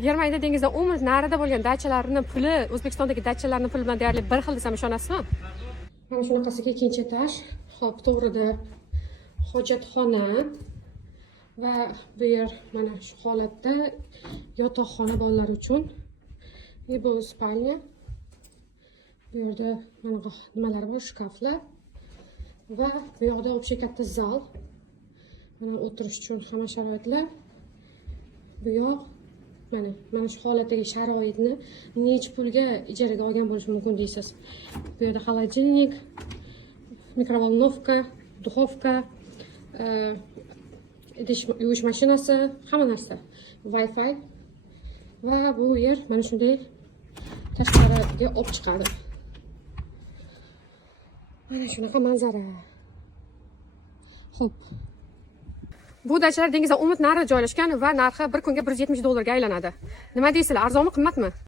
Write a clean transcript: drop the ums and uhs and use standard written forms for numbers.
Germaniyada dengizdan 10 mil narida bo'lgan dachalarning puli O'zbekistondagi dachalarning puli bilan deyarli bir xil desam ishonasizmi? Mana shunaqasiga ikkinchi etaj. Xo'p, to'g'rida hojatxona va bu yer mana shu holatda yotoqxona bolalar uchun. Bu spalnya. Bu yerda mana nimalar bor, shkaflar va bu yoqda общий katta zal. Mana o'tirish uchun hamma sharoitlar. Bu yoq mana shu holatdagi sharoitni necha pulga ijaraga olgan bo'lishi mumkin deysiz. Bu yerda холодильник, mikrovolnovka, duxovka, idish yuvish mashinasi, hamma narsa. Wi-Fi va bu yer mana shunday tashqariga olib chiqadi. Mana shunaqa manzara. Xo'p. Bu dachalar dengizdan 10 mil narida joylashgan va narxi bir kunga $170 ga aylanadi. Nima deysizlar, arzonmi, qimmatmi?